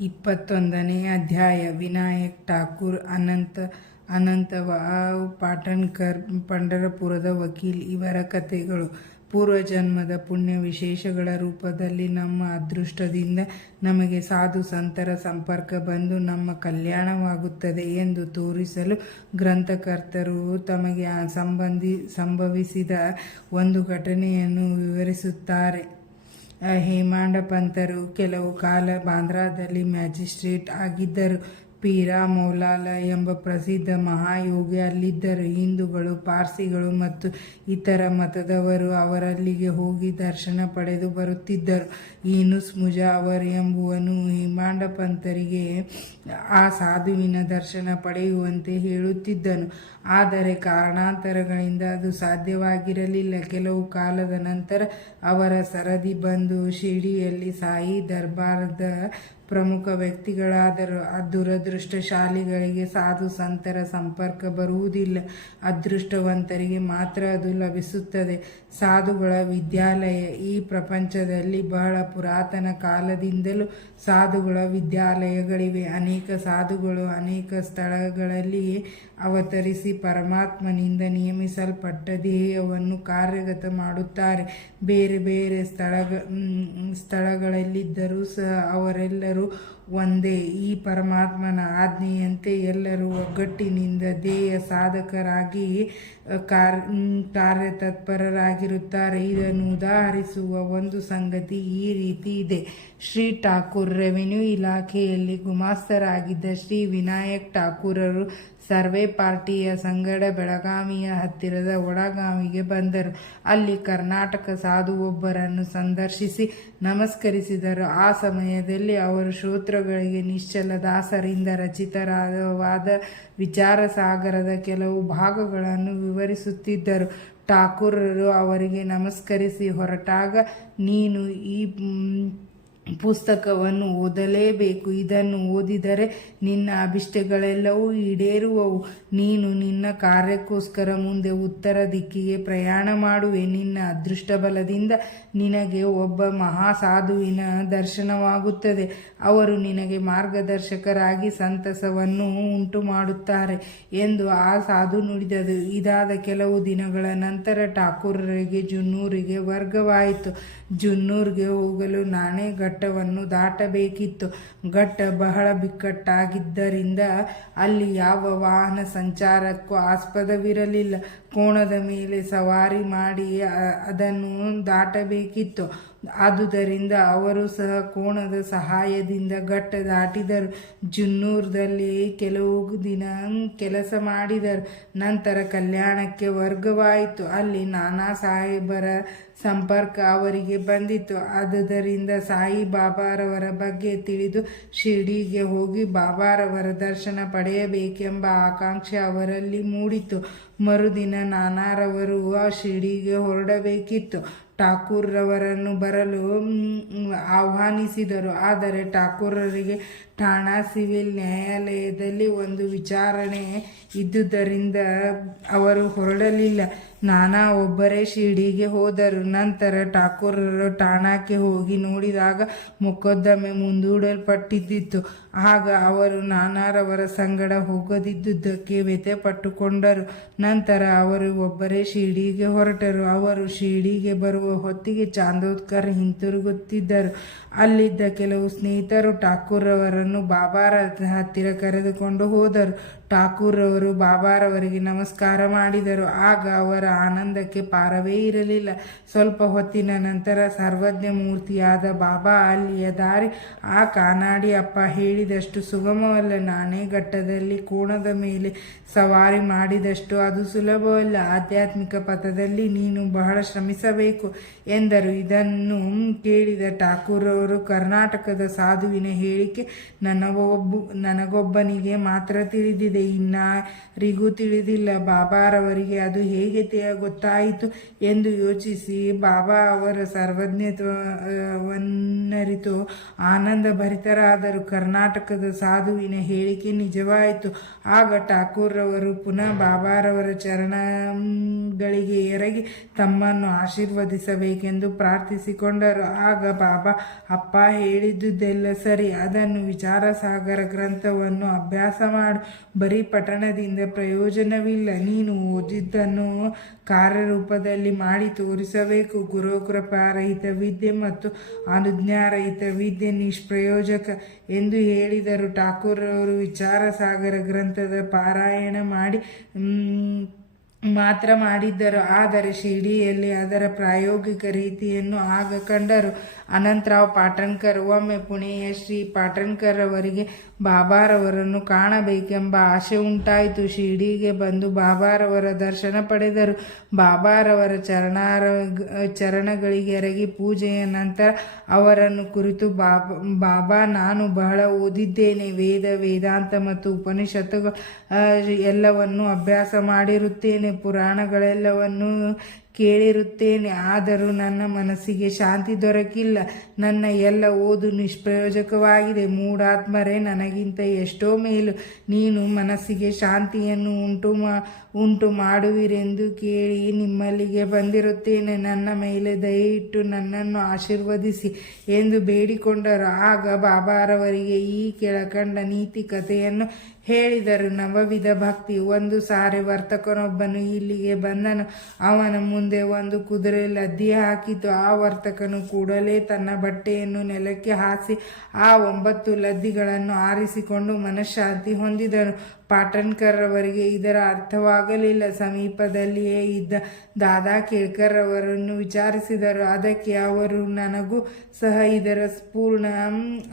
21ನೇ ಅಧ್ಯಾಯ. ವಿನಾಯಕ್ ಠಾಕೂರ್, ಅನಂತರಾವ್ ಪಾಟಣ್ಕರ್, ಪಂಢರಪುರದ ವಕೀಲ್ ಇವರ ಕಥೆಗಳು. ಪೂರ್ವಜನ್ಮದ ಪುಣ್ಯ ವಿಶೇಷಗಳ ರೂಪದಲ್ಲಿ ನಮ್ಮ ಅದೃಷ್ಟದಿಂದ ನಮಗೆ ಸಾಧು ಸಂತರ ಸಂಪರ್ಕ ಬಂದು ನಮ್ಮ ಕಲ್ಯಾಣವಾಗುತ್ತದೆ ಎಂದು ತೋರಿಸಲು ಗ್ರಂಥಕರ್ತರು ತಮಗೆ ಸಂಭವಿಸಿದ ಒಂದು ಘಟನೆಯನ್ನು ವಿವರಿಸುತ್ತಾರೆ. ಹೇಮಾಂಡ ಪಂತರು ಕೆಲವು ಕಾಲ ಬಾಂದ್ರಾದಲ್ಲಿ ಮ್ಯಾಜಿಸ್ಟ್ರೇಟ್ ಆಗಿದ್ದರು. ಪೀರಾ ಮೌಲಾಲ ಎಂಬ ಪ್ರಸಿದ್ಧ ಮಹಾಯೋಗಿ ಅಲ್ಲಿದ್ದರು. ಹಿಂದೂಗಳು, ಪಾರ್ಸಿಗಳು ಮತ್ತು ಇತರ ಮತದವರು ಅವರಲ್ಲಿಗೆ ಹೋಗಿ ದರ್ಶನ ಪಡೆದು ಬರುತ್ತಿದ್ದರು. ಯೂನುಸ್ ಮುಜಾವರ್ ಎಂಬುವನು ಹೇಮಾಂಡ ಪಂತರಿಗೆ ಆ ಸಾಧುವಿನ ದರ್ಶನ ಪಡೆಯುವಂತೆ ಹೇಳುತ್ತಿದ್ದನು. ಆದರೆ ಕಾರಣಾಂತರಗಳಿಂದ ಅದು ಸಾಧ್ಯವಾಗಿರಲಿಲ್ಲ. ಕೆಲವು ಕಾಲದ ನಂತರ ಅವರ ಸರದಿ ಬಂದು ಶಿರ್ಡಿಯಲ್ಲಿ ಸಾಯಿ ದರ್ಬಾರದ ಪ್ರಮುಖ ವ್ಯಕ್ತಿಗಳಾದರು. ದುರದೃಷ್ಟಶಾಲಿಗಳಿಗೆ ಸಾಧು ಸಂತರ ಸಂಪರ್ಕ ಬರುವುದಿಲ್ಲ, ಅದೃಷ್ಟವಂತರಿಗೆ ಮಾತ್ರ ಅದು ಲಭಿಸುತ್ತದೆ. ಸಾಧುಗಳ ವಿದ್ಯಾಲಯ. ಈ ಪ್ರಪಂಚದಲ್ಲಿ ಬಹಳ ಪುರಾತನ ಕಾಲದಿಂದಲೂ ಸಾಧುಗಳ ವಿದ್ಯಾಲಯಗಳಿವೆ. ಅನೇಕ ಸಾಧುಗಳು ಅನೇಕ ಸ್ಥಳಗಳಲ್ಲಿ ಅವತರಿಸಿ ಪರಮಾತ್ಮನಿಂದ ನೇಮಿಸಲ್ಪಟ್ಟ ಧ್ಯೇಯವನ್ನು ಕಾರ್ಯಗತ ಮಾಡುತ್ತಾರೆ. ಬೇರೆ ಬೇರೆ ಸ್ಥಳಗಳಲ್ಲಿದ್ದರೂ ಸಹ ಅವರೆಲ್ಲರೂ ಒಂದೇ. ಈ ಪರಮಾತ್ಮನ ಆಜ್ಞೆಯಂತೆ ಎಲ್ಲರೂ ಒಗ್ಗಟ್ಟಿನಿಂದ ಧ್ಯೇಯ ಸಾಧಕರಾಗಿ ಕಾರ್ಯತತ್ಪರರಾಗಿರುತ್ತಾರೆ. ಇದನ್ನು ಉದಾಹರಿಸುವ ಒಂದು ಸಂಗತಿ ಈ ರೀತಿ ಇದೆ. ಶ್ರೀ ಠಾಕೂರ್ ರೆವಿನ್ಯೂ ಇಲಾಖೆಯಲ್ಲಿ ಗುಮಾಸ್ತರಾಗಿದ್ದ ಶ್ರೀ ವಿನಾಯಕ್ ಠಾಕೂರರು ಸರ್ವೆ ಪಾರ್ಟಿಯ ಸಂಗಡ ಬೆಳಗಾವಿಯ ಹತ್ತಿರದ ವಡಗಾವಿಗೆ ಬಂದರು. ಅಲ್ಲಿ ಕರ್ನಾಟಕ ಸಾಧುವೊಬ್ಬರನ್ನು ಸಂದರ್ಶಿಸಿ ನಮಸ್ಕರಿಸಿದರು. ಆ ಸಮಯದಲ್ಲಿ ಅವರು ಶ್ರೋತೃಗಳಿಗೆ ನಿಶ್ಚಲ ದಾಸರಿಂದ ರಚಿತವಾದ ವಿಚಾರಸಾಗರದ ಕೆಲವು ಭಾಗಗಳನ್ನು ವಿವರಿಸುತ್ತಿದ್ದರು. ಠಾಕೂರರು ಅವರಿಗೆ ನಮಸ್ಕರಿಸಿ ಹೊರಟಾಗ, ನೀನು ಈ ಪುಸ್ತಕವನ್ನು ಓದಲೇಬೇಕು. ಇದನ್ನು ಓದಿದರೆ ನಿನ್ನ ಅಭಿಷ್ಟಗಳೆಲ್ಲವೂ ಈಡೇರುವವು. ನೀನು ನಿನ್ನ ಕಾರ್ಯಕ್ಕೋಸ್ಕರ ಮುಂದೆ ಉತ್ತರ ದಿಕ್ಕಿಗೆ ಪ್ರಯಾಣ ಮಾಡುವೆ. ನಿನ್ನ ಅದೃಷ್ಟ ಬಲದಿಂದ ನಿನಗೆ ಒಬ್ಬ ಮಹಾಸಾಧುವಿನ ದರ್ಶನವಾಗುತ್ತದೆ. ಅವರು ನಿನಗೆ ಮಾರ್ಗದರ್ಶಕರಾಗಿ ಸಂತಸವನ್ನು ಉಂಟು ಮಾಡುತ್ತಾರೆ ಎಂದು ಆ ಸಾಧು ನುಡಿದರು. ಇದಾದ ಕೆಲವು ದಿನಗಳ ನಂತರ ಠಾಕೂರರಿಗೆ ಜುನ್ನೂರಿಗೆ ವರ್ಗವಾಯಿತು. ಜುನ್ನೂರ್ಗೆ ಹೋಗಲು ನಾನೇ ಘಟ್ಟವನ್ನು ದಾಟಬೇಕಿತ್ತು. ಘಟ್ಟ ಬಹಳ ಬಿಕ್ಕಟ್ಟಾಗಿದ್ದರಿಂದ ಅಲ್ಲಿ ಯಾವ ವಾಹನ ಸಂಚಾರಕ್ಕೂ ಆಸ್ಪದವಿರಲಿಲ್ಲ. ಕೋಣದ ಮೇಲೆ ಸವಾರಿ ಮಾಡಿ ಅದನ್ನು ದಾಟಬೇಕಿತ್ತು. ಆದುದರಿಂದ ಅವರು ಸಹ ಕೋಣದ ಸಹಾಯದಿಂದ ಘಟ್ಟ ದಾಟಿದರು. ಜುನ್ನೂರ್ದಲ್ಲಿ ಕೆಲವು ದಿನ ಕೆಲಸ ಮಾಡಿದರು. ನಂತರ ಕಲ್ಯಾಣಕ್ಕೆ ವರ್ಗವಾಯಿತು. ಅಲ್ಲಿ ನಾನಾ ಸಾಹೇಬರ ಸಂಪರ್ಕ ಅವರಿಗೆ ಬಂದಿತು. ಆದುದರಿಂದ ಸಾಯಿ ಬಾಬಾರವರ ಬಗ್ಗೆ ತಿಳಿದು ಶಿರ್ಡಿಗೆ ಹೋಗಿ ಬಾಬಾರವರ ದರ್ಶನ ಪಡೆಯಬೇಕೆಂಬ ಆಕಾಂಕ್ಷೆ ಅವರಲ್ಲಿ ಮೂಡಿತು. ಮರುದಿನ ನಾನಾರವರು ಶಿರ್ಡಿಗೆ ಹೊರಡಬೇಕಿತ್ತು. ಠಾಕೂರ್ರವರನ್ನು ಬರಲು ಆಹ್ವಾನಿಸಿದರು. ಆದರೆ ಠಾಕೂರರಿಗೆ ಠಾಣಾ ಸಿವಿಲ್ ನ್ಯಾಯಾಲಯದಲ್ಲಿ ಒಂದು ವಿಚಾರಣೆ ಇದ್ದುದರಿಂದ ಅವರು ಹೊರಡಲಿಲ್ಲ. ನಾನಾ ಒಬ್ಬರೇ ಶಿರ್ಡಿಗೆ ಹೋದರು. ನಂತರ ಠಾಕೂರರು ಠಾಣಾಕ್ಕೆ ಹೋಗಿ ನೋಡಿದಾಗ ಮೊಕದ್ದಮೆ ಮುಂದೂಡಲ್ಪಟ್ಟಿದ್ದಿತು. ಆಗ ಅವರು ನಾನಾರವರ ಸಂಗಡ ಹೋಗದಿದ್ದುದಕ್ಕೆ ವ್ಯಥೆ ಪಟ್ಟುಕೊಂಡರು. ನಂತರ ಅವರು ಒಬ್ಬರೇ ಶಿರ್ಡಿಗೆ ಹೊರಟರು. ಅವರು ಶಿರ್ಡಿಗೆ ಬರುವ ಹೊತ್ತಿಗೆ ಚಾಂದೋದ್ಕರ್ ಹಿಂತಿರುಗುತ್ತಿದ್ದರು. ಅಲ್ಲಿದ್ದ ಕೆಲವು ಸ್ನೇಹಿತರು ಠಾಕೂರವರನ್ನು ಬಾಬಾರ ಹತ್ತಿರ ಕರೆದುಕೊಂಡು ಹೋದರು. ಠಾಕೂರವರು ಬಾಬಾರವರಿಗೆ ನಮಸ್ಕಾರ ಮಾಡಿದರು. ಆಗ ಅವರ ಆನಂದಕ್ಕೆ ಪಾರವೇ ಇರಲಿಲ್ಲ. ಸ್ವಲ್ಪ ಹೊತ್ತಿನ ನಂತರ ಸರ್ವಜ್ಞ ಮೂರ್ತಿಯಾದ ಬಾಬಾ, ಅಲ್ಲಿಯ ದಾರಿ ಆ ಕಾನಾಡಿ ಅಪ್ಪ ಹೇಳಿದಷ್ಟು ಸುಗಮವಲ್ಲ. ನಾನೇ ಘಟ್ಟದಲ್ಲಿ ಕೋಣದ ಮೇಲೆ ಸವಾರಿ ಮಾಡಿದಷ್ಟು ಅದು ಸುಲಭವಲ್ಲ. ಆಧ್ಯಾತ್ಮಿಕ ಪಥದಲ್ಲಿ ನೀನು ಬಹಳ ಶ್ರಮಿಸಬೇಕು ಎಂದರು. ಇದನ್ನು ಕೇಳಿದ ಠಾಕೂರವರು, ಕರ್ನಾಟಕದ ಸಾಧುವಿನ ಹೇಳಿಕೆ ನನಗೊಬ್ಬನಿಗೆ ಮಾತ್ರ ತಿಳಿದಿದೆ. ಇದೆ, ಇನ್ನಾರಿಗೂ ತಿಳಿದಿಲ್ಲ. ಬಾಬಾರವರಿಗೆ ಅದು ಹೇಗೆ ಗೊತ್ತಾಯಿತು ಎಂದು ಯೋಚಿಸಿ ಬಾಬಾ ಅವರ ಸರ್ವಜ್ಞತ್ವವನ್ನರಿತು ಆನಂದ ಭರಿತರಾದರು. ಕರ್ನಾಟಕದ ಸಾಧುವಿನ ಹೇಳಿಕೆ ನಿಜವಾಯಿತು. ಆಗ ಠಾಕೂರ್ರವರು ಪುನಃ ಬಾಬಾರವರ ಚರಣಗಳಿಗೆ ಎರಗಿ ತಮ್ಮನ್ನು ಆಶೀರ್ವದಿಸಬೇಕೆಂದು ಪ್ರಾರ್ಥಿಸಿಕೊಂಡರು. ಆಗ ಬಾಬಾ, ಅಪ್ಪ ಹೇಳಿದ್ದುದೆಲ್ಲ ಸರಿ, ಅದನ್ನು ವಿಚಾರಸಾಗರ ಗ್ರಂಥವನ್ನು ಅಭ್ಯಾಸ ಮಾಡು. ಬರೀ ಪಠಣದಿಂದ ಪ್ರಯೋಜನವಿಲ್ಲ, ನೀನು ಓದಿದ್ದನ್ನು ಕಾರ್ಯರೂಪದಲ್ಲಿ ಮಾಡಿ ತೋರಿಸಬೇಕು. ಗುರುಕೃಪಾರಹಿತ ವಿದ್ಯೆ ಮತ್ತು ಅನುಜ್ಞಾರಹಿತ ವಿದ್ಯೆ ನಿಷ್ಪ್ರಯೋಜಕ ಎಂದು ಹೇಳಿದರು. ಠಾಕೂರವರು ವಿಚಾರಸಾಗರ ಗ್ರಂಥದ ಪಾರಾಯಣ ಮಾಡಿ ಮಾತ್ರ ಮಾಡಿದ್ದರು, ಆದರೆ ಶಿರ್ಡಿಯಲ್ಲಿ ಅದರ ಪ್ರಾಯೋಗಿಕ ರೀತಿಯನ್ನು ಆಗ ಕಂಡರು. ಅನಂತರಾವ್ ಪಾಟಣ್ಕರ್ ಒಮ್ಮೆ ಪುಣೆಯ ಶ್ರೀ ಪಾಟಣ್ಕರ್ ಅವರಿಗೆ ಬಾಬಾರವರನ್ನು ಕಾಣಬೇಕೆಂಬ ಆಶೆ ಉಂಟಾಯಿತು. ಶಿರ್ಡಿಗೆ ಬಂದು ಬಾಬಾರವರ ದರ್ಶನ ಪಡೆದರು. ಬಾಬಾರವರ ಚರಣಗಳಿಗೆ ಎರಗಿ ಪೂಜೆಯ ನಂತರ ಅವರನ್ನು ಕುರಿತು ಬಾಬಾ, ನಾನು ಬಹಳ ಓದಿದ್ದೇನೆ. ವೇದಾಂತ ಮತ್ತು ಉಪನಿಷತ್ತುಗಳು ಎಲ್ಲವನ್ನು ಅಭ್ಯಾಸ ಮಾಡಿರುತ್ತೇನೆ, ಪುರಾಣಗಳೆಲ್ಲವನ್ನು ಕೇಳಿರುತ್ತೇನೆ. ಆದರೂ ನನ್ನ ಮನಸ್ಸಿಗೆ ಶಾಂತಿ ದೊರಕಿಲ್ಲ. ನನ್ನ ಎಲ್ಲ ಓದು ನಿಷ್ಪ್ರಯೋಜಕವಾಗಿದೆ. ಮೂಢಾತ್ಮರೇ, ನನಗಿಂತ ಎಷ್ಟೋ ಮೇಲು ನೀನು ಮನಸ್ಸಿಗೆ ಶಾಂತಿಯನ್ನು ಉಂಟು ಮಾಡುವಿರೆಂದು ಕೇಳಿ ನಿಮ್ಮಲ್ಲಿಗೆ ಬಂದಿರುತ್ತೇನೆ. ನನ್ನ ಮೇಲೆ ದಯೆ ಇಟ್ಟು ನನ್ನನ್ನು ಆಶೀರ್ವದಿಸಿ ಎಂದು ಬೇಡಿಕೊಂಡರು. ಆಗ ಬಾಬಾರವರಿಗೆ ಈ ಕೆಳಕಂಡ ನೀತಿ ಕಥೆಯನ್ನು ಹೇಳಿದರು. ನವವಿಧ ಭಕ್ತಿ. ಒಂದು ಸಾರಿ ವರ್ತಕನೊಬ್ಬನು ಇಲ್ಲಿಗೆ ಬಂದನು. ಅವನ ಮುಂದೆ ಒಂದು ಕುದುರೆ ಲದ್ದಿ ಹಾಕಿತು. ಆ ವರ್ತಕನು ಕೂಡಲೇ ತನ್ನ ಬಟ್ಟೆಯನ್ನು ನೆಲಕ್ಕೆ ಹಾಸಿ ಆ 9 ಲದ್ದಿಗಳನ್ನು ಆರಿಸಿಕೊಂಡು ಮನಃಶಾಂತಿ ಹೊಂದಿದನು. ಪಾಟಣ್ಕರ್ ಅವರಿಗೆ ಇದರ ಅರ್ಥವಾಗಲಿಲ್ಲ. ಸಮೀಪದಲ್ಲಿಯೇ ಇದ್ದ ದಾದಾ ಕೇಳ್ಕರ್ ಅವರನ್ನು ವಿಚಾರಿಸಿದರು. ಅದಕ್ಕೆ ಅವರು, ನನಗೂ ಸಹ ಇದರ ಪೂರ್ಣ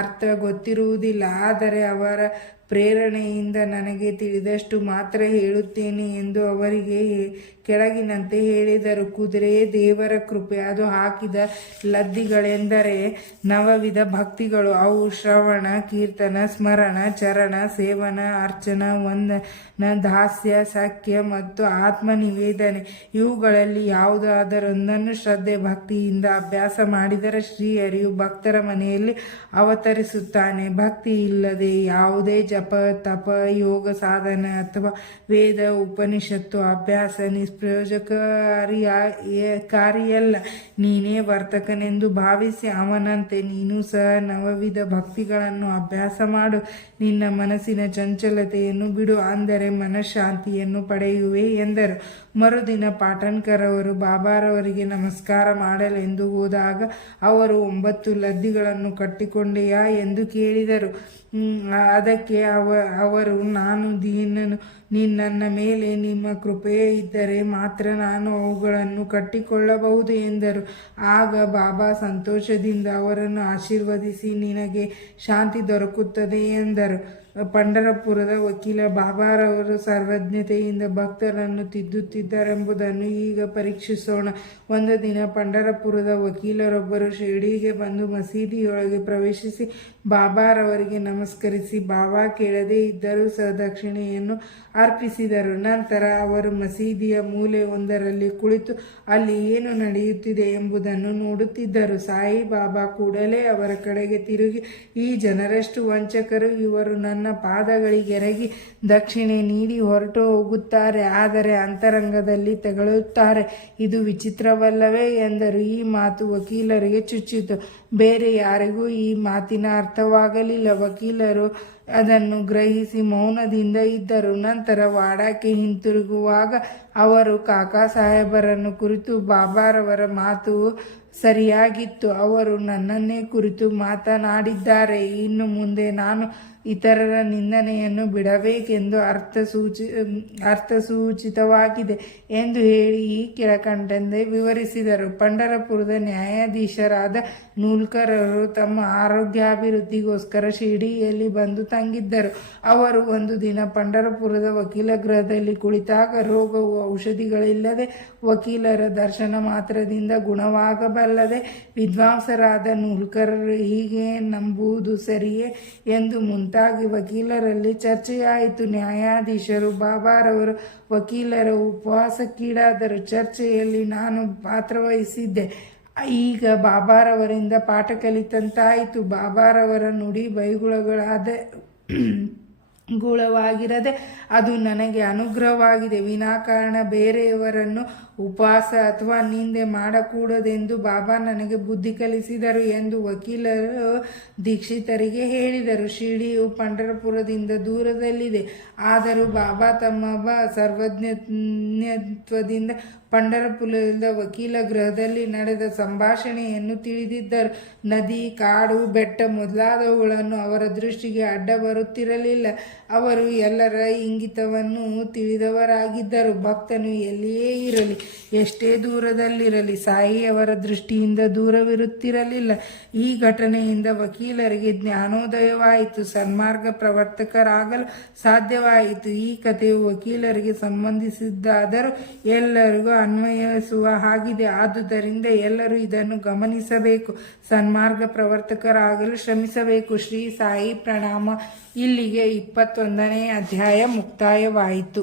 ಅರ್ಥ ಗೊತ್ತಿರುವುದಿಲ್ಲ, ಆದರೆ ಅವರ ಪ್ರೇರಣೆಯಿಂದ ನನಗೆ ತಿಳಿದಷ್ಟು ಮಾತ್ರ ಹೇಳುತ್ತೇನೆ ಎಂದು ಅವರಿಗೆ ಕೆಳಗಿನಂತೆ ಹೇಳಿದರು. ಕುದುರೆಯೇ ದೇವರ ಕೃಪೆ. ಅದು ಹಾಕಿದ ಲದ್ದಿಗಳೆಂದರೆ ನವವಿಧ ಭಕ್ತಿಗಳು. ಅವು ಶ್ರವಣ, ಕೀರ್ತನ, ಸ್ಮರಣ, ಚರಣ, ಸೇವನ, ಅರ್ಚನ, ವಂದನ, ದಾಸ್ಯ, ಸಖ್ಯ ಮತ್ತು ಆತ್ಮನಿವೇದನೆ. ಇವುಗಳಲ್ಲಿ ಯಾವುದಾದರೊಂದನ್ನು ಶ್ರದ್ಧೆ ಭಕ್ತಿಯಿಂದ ಅಭ್ಯಾಸ ಮಾಡಿದರೆ ಶ್ರೀಹರಿಯು ಭಕ್ತರ ಮನೆಯಲ್ಲಿ ಅವತರಿಸುತ್ತಾನೆ. ಭಕ್ತಿ ಇಲ್ಲದೆ ಯಾವುದೇ ಜಪ, ತಪ, ಯೋಗ ಸಾಧನ ಅಥವಾ ವೇದ ಉಪನಿಷತ್ತು ಅಭ್ಯಾಸ ನಿಷ್ಪ್ರಯೋಜಕಾರಿಯಲ್ಲ. ನೀನೇ ವರ್ತಕನೆಂದು ಭಾವಿಸಿ ಅವನಂತೆ ನೀನು ಸಹ ನವವಿಧ ಭಕ್ತಿಗಳನ್ನು ಅಭ್ಯಾಸ ಮಾಡು. ನಿನ್ನ ಮನಸ್ಸಿನ ಚಂಚಲತೆಯನ್ನು ಬಿಡು, ಅಂದರೆ ಮನಃಶಾಂತಿಯನ್ನು ಪಡೆಯುವೆ ಎಂದರು. ಮರುದಿನ ಪಾಟಣ್ಕರ್ ಅವರು ಬಾಬಾರವರಿಗೆ ನಮಸ್ಕಾರ ಮಾಡಲೆಂದು ಹೋದಾಗ ಅವರು 9 ಲದ್ದಿಗಳನ್ನು ಕಟ್ಟಿಕೊಂಡೆಯಾ ಎಂದು ಕೇಳಿದರು. ಅದಕ್ಕೆ ಅವರು, ನಾನು ದೀನನು, ನನ್ನ ಮೇಲೆ ನಿಮ್ಮ ಕೃಪೆಯೇ ಇದ್ದರೆ ಮಾತ್ರ ನಾನು ಅವುಗಳನ್ನು ಕಟ್ಟಿಕೊಳ್ಳಬಹುದು ಎಂದರು. ಆಗ ಬಾಬಾ ಸಂತೋಷದಿಂದ ಅವರನ್ನು ಆಶೀರ್ವದಿಸಿ, ನಿನಗೆ ಶಾಂತಿ ದೊರಕುತ್ತದೆ ಎಂದರು. ಪಂಢರಪುರದ ವಕೀಲ ಬಾಬಾರವರು ಸರ್ವಜ್ಞತೆಯಿಂದ ಭಕ್ತರನ್ನು ತಿದ್ದುತ್ತಿದ್ದರೆಂಬುದನ್ನು ಈಗ ಪರೀಕ್ಷಿಸೋಣ. ಒಂದು ದಿನ ಪಂಢರಪುರದ ವಕೀಲರೊಬ್ಬರು ಶಿರ್ಡಿಗೆ ಬಂದು ಮಸೀದಿಯೊಳಗೆ ಪ್ರವೇಶಿಸಿ ಬಾಬಾರವರಿಗೆ ನಮಸ್ಕರಿಸಿ ಬಾಬಾ ಕೇಳದೇ ಇದ್ದರೂ ಸಹ ದಕ್ಷಿಣೆಯನ್ನು ಅರ್ಪಿಸಿದರು. ನಂತರ ಅವರು ಮಸೀದಿಯ ಮೂಲೆ ಒಂದರಲ್ಲಿ ಕುಳಿತು ಅಲ್ಲಿ ಏನು ನಡೆಯುತ್ತಿದೆ ಎಂಬುದನ್ನು ನೋಡುತ್ತಿದ್ದರು. ಸಾಯಿಬಾಬಾ ಕೂಡಲೇ ಅವರ ಕಡೆಗೆ ತಿರುಗಿ, ಈ ಜನರೆಷ್ಟು ವಂಚಕರು! ಇವರು ನನ್ನ ಪಾದಗಳಿಗೆರಗಿ ದಕ್ಷಿಣೆ ನೀಡಿ ಹೊರಟು ಹೋಗುತ್ತಾರೆ, ಆದರೆ ಅಂತರಂಗದಲ್ಲಿ ತೆಗಳುತ್ತಾರೆ. ಇದು ವಿಚಿತ್ರವಲ್ಲವೇ ಎಂದರು. ಈ ಮಾತು ವಕೀಲರಿಗೆ ಚುಚ್ಚಿತು. ಬೇರೆ ಯಾರಿಗೂ ಈ ಮಾತಿನ ಅರ್ಥವಾಗಲಿಲ್ಲ. ವಕೀಲರು ಅದನ್ನು ಗ್ರಹಿಸಿ ಮೌನದಿಂದ ಇದ್ದರು. ನಂತರ ವಾಡಾಕ್ಕೆ ಹಿಂತಿರುಗುವಾಗ ಅವರು ಕಾಕಾ ಸಾಹೇಬರನ್ನು ಕುರಿತು, ಬಾಬಾರವರ ಮಾತು ಸರಿಯಾಗಿತ್ತು, ಅವರು ನನ್ನನ್ನೇ ಕುರಿತು ಮಾತನಾಡಿದ್ದಾರೆ, ಇನ್ನು ಮುಂದೆ ನಾನು ಇತರರ ನಿಂದನೆಯನ್ನು ಬಿಡಬೇಕೆಂದು ಅರ್ಥಸೂಚಿತವಾಗಿದೆ ಎಂದು ಹೇಳಿ ಈ ಕೆಳಕಂಡಂತೆ ವಿವರಿಸಿದರು. ಪಂಢರಪುರದ ನ್ಯಾಯಾಧೀಶರಾದ ನೂಲ್ಕರರು ತಮ್ಮ ಆರೋಗ್ಯಾಭಿವೃದ್ಧಿಗೋಸ್ಕರ ಶಿರ್ಡಿಯಲ್ಲಿ ಬಂದು ತಂಗಿದ್ದರು. ಅವರು ಒಂದು ದಿನ ಪಂಢರಪುರದ ವಕೀಲ ಗೃಹದಲ್ಲಿ ಕುಳಿತಾಗ ರೋಗವು ಔಷಧಿಗಳಿಲ್ಲದೆ ವಕೀಲರ ದರ್ಶನ ಮಾತ್ರದಿಂದ ಗುಣವಾಗಬಲ್ಲದೆ ವಿದ್ವಾಂಸರಾದ ನೂಲ್ಕರರು ಹೀಗೆ ನಂಬುವುದು ಸರಿಯೇ ಎಂದು ಮುಂತಾಗಿ ವಕೀಲರಲ್ಲಿ ಚರ್ಚೆಯಾಯಿತು. ನ್ಯಾಯಾಧೀಶರು ಬಾಬಾರವರು ವಕೀಲರ ಉಪವಾಸಕ್ಕೀಡಾದರು. ಚರ್ಚೆಯಲ್ಲಿ ನಾನು ಪಾತ್ರವಹಿಸಿದ್ದೆ. ಈಗ ಬಾಬಾರವರಿಂದ ಪಾಠ ಕಲಿತಂತಾಯಿತು. ಬಾಬಾರವರ ನುಡಿ ಗುಳವಾಗಿರದೆ ಅದು ನನಗೆ ಅನುಗ್ರಹವಾಗಿದೆ. ವಿನಾಕಾರಣ ಬೇರೆಯವರನ್ನು ಉಪವಾಸ ಅಥವಾ ನಿಂದೆ ಮಾಡಕೂಡದೆಂದು ಬಾಬಾ ನನಗೆ ಬುದ್ಧಿ ಕಲಿಸಿದರು ಎಂದು ವಕೀಲರು ದೀಕ್ಷಿತರಿಗೆ ಹೇಳಿದರು. ಶಿರ್ಡಿಯು ಪಂಢರಪುರದಿಂದ ದೂರದಲ್ಲಿದೆ. ಆದರೂ ಬಾಬಾ ತಮ್ಮ ಸರ್ವಜ್ಞತ್ವದಿಂದ ಪಂಢರಪುರದ ವಕೀಲ ಗೃಹದಲ್ಲಿ ನಡೆದ ಸಂಭಾಷಣೆಯನ್ನು ತಿಳಿದಿದ್ದರು. ನದಿ, ಕಾಡು, ಬೆಟ್ಟ ಮೊದಲಾದವುಗಳನ್ನು ಅವರ ದೃಷ್ಟಿಗೆ ಅಡ್ಡ ಬರುತ್ತಿರಲಿಲ್ಲ. ಅವರು ಎಲ್ಲರ ಇಂಗಿತವನ್ನು ತಿಳಿದವರಾಗಿದ್ದರು. ಭಕ್ತನು ಎಲ್ಲಿಯೇ ಇರಲಿ, ಎಷ್ಟೇ ದೂರದಲ್ಲಿರಲಿ, ಸಾಯಿಯವರ ದೃಷ್ಟಿಯಿಂದ ದೂರವಿರುತ್ತಿರಲಿಲ್ಲ. ಈ ಘಟನೆಯಿಂದ ವಕೀಲರಿಗೆ ಜ್ಞಾನೋದಯವಾಯಿತು. ಸನ್ಮಾರ್ಗ ಪ್ರವರ್ತಕರಾಗಲು ಸಾಧ್ಯವಾಯಿತು. ಈ ಕಥೆಯು ವಕೀಲರಿಗೆ ಸಂಬಂಧಿಸಿದ್ದಾದರೂ ಎಲ್ಲರಿಗೂ ಅನ್ವಯಿಸುವ ಹಾಗಿದೆ. ಆದುದರಿಂದ ಎಲ್ಲರೂ ಇದನ್ನು ಗಮನಿಸಬೇಕು. ಸನ್ಮಾರ್ಗ ಪ್ರವರ್ತಕರಾಗಲು ಶ್ರಮಿಸಬೇಕು. ಶ್ರೀ ಸಾಯಿ ಪ್ರಣಾಮ. ಇಲ್ಲಿಗೆ 21ನೇ ಅಧ್ಯಾಯ ಮುಕ್ತಾಯವಾಯಿತು.